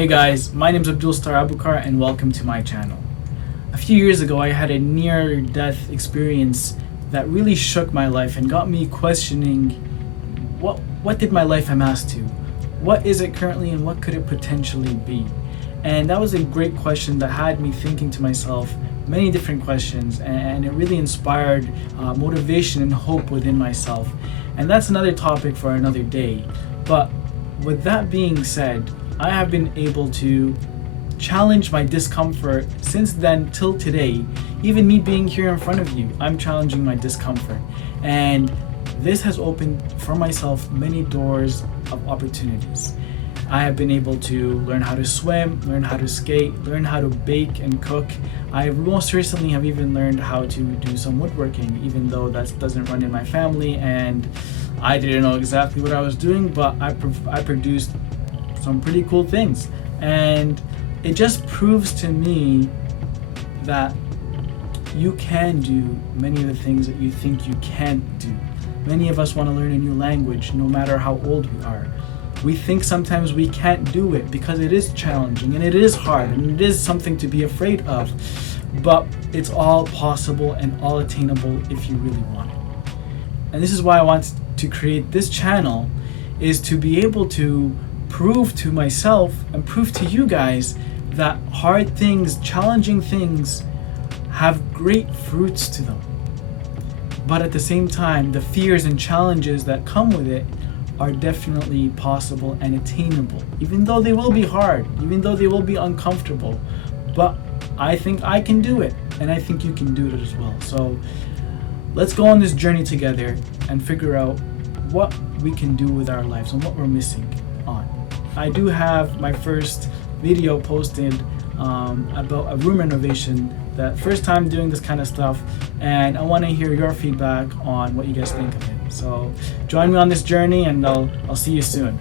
Hey guys, my name is Aboukarr and welcome to my channel. A few years ago I had a near-death experience that really shook my life and got me questioning what did my life amass to? What is it currently and what could it potentially be? And that was a great question that had me thinking to myself many different questions, and it really inspired motivation and hope within myself. And that's another topic for another day. But with that being said, I have been able to challenge my discomfort since then till today. Even me being here in front of you, I'm challenging my discomfort. And this has opened for myself many doors of opportunities. I have been able to learn how to swim, learn how to skate, learn how to bake and cook. I most recently have even learned how to do some woodworking, even though that doesn't run in my family and I didn't know exactly what I was doing, but I produced some pretty cool things. And it just proves to me that you can do many of the things that you think you can't do. Many of us want to learn a new language no matter how old we are. We think sometimes we can't do it because it is challenging and it is hard and it is something to be afraid of. But it's all possible and all attainable if you really want it. And this is why I want to create this channel, is to be able to prove to myself and prove to you guys that hard things, challenging things have great fruits to them. But at the same time, the fears and challenges that come with it are definitely possible and attainable, even though they will be hard, even though they will be uncomfortable. But I think I can do it, and I think you can do it as well. So let's go on this journey together and figure out what we can do with our lives and what we're missing on. I do have my first video posted about a room renovation, that first time doing this kind of stuff, and I want to hear your feedback on what you guys think of it. So join me on this journey, and I'll see you soon.